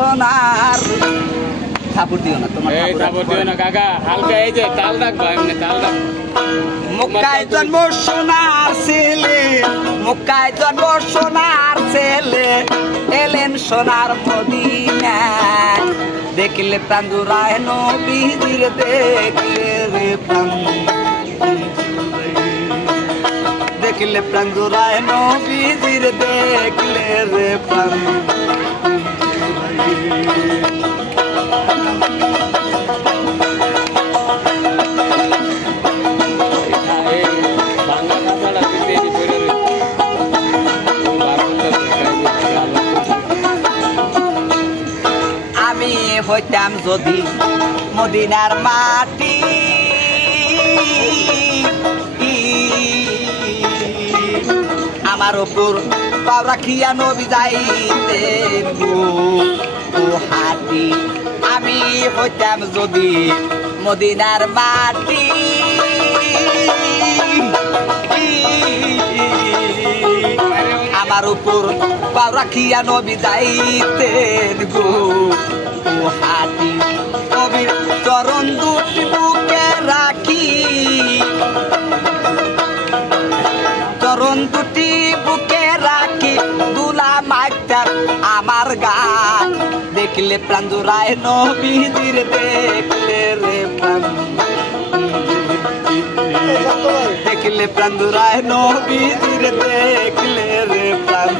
সোনার থাপড় দিও না তোমার এই থাপড় দিও না কাকা হালকা এই যে তাল রাখবা এমনি তাল রাখ মক্কায় জন্ম সোনার ছেলে মক্কায় জন্ম সোনার ছেলে এলেন সোনার মদিনায় দেখলে প্রাণ জুড়ায় নবীজির দেখলে রে প্রাণ দেখলে প্রাণ জুড়ায় নবীজির দেখলে রে প্রাণ আমি হইতাম যদি মদিনার মাটি আমার ওপর পাও রাখিয়া নবী যাইতেন গো হাতি আমি হইতাম যদি মদিনার মাটি আমার উপর পাও রাখিয়া নবী যাইতেন গো হাতি নবীর চরণ দুটি বুকে রাখি চরণ দুটি বুকে রাখি দুলা মাইতার আমার গান দেখলে প্রাণ জুড়ায় নবীজির দেখলে রে প্রাণ দেখলে প্রাণ জুড়ায় নবীজির দেখলে রে প্রাণ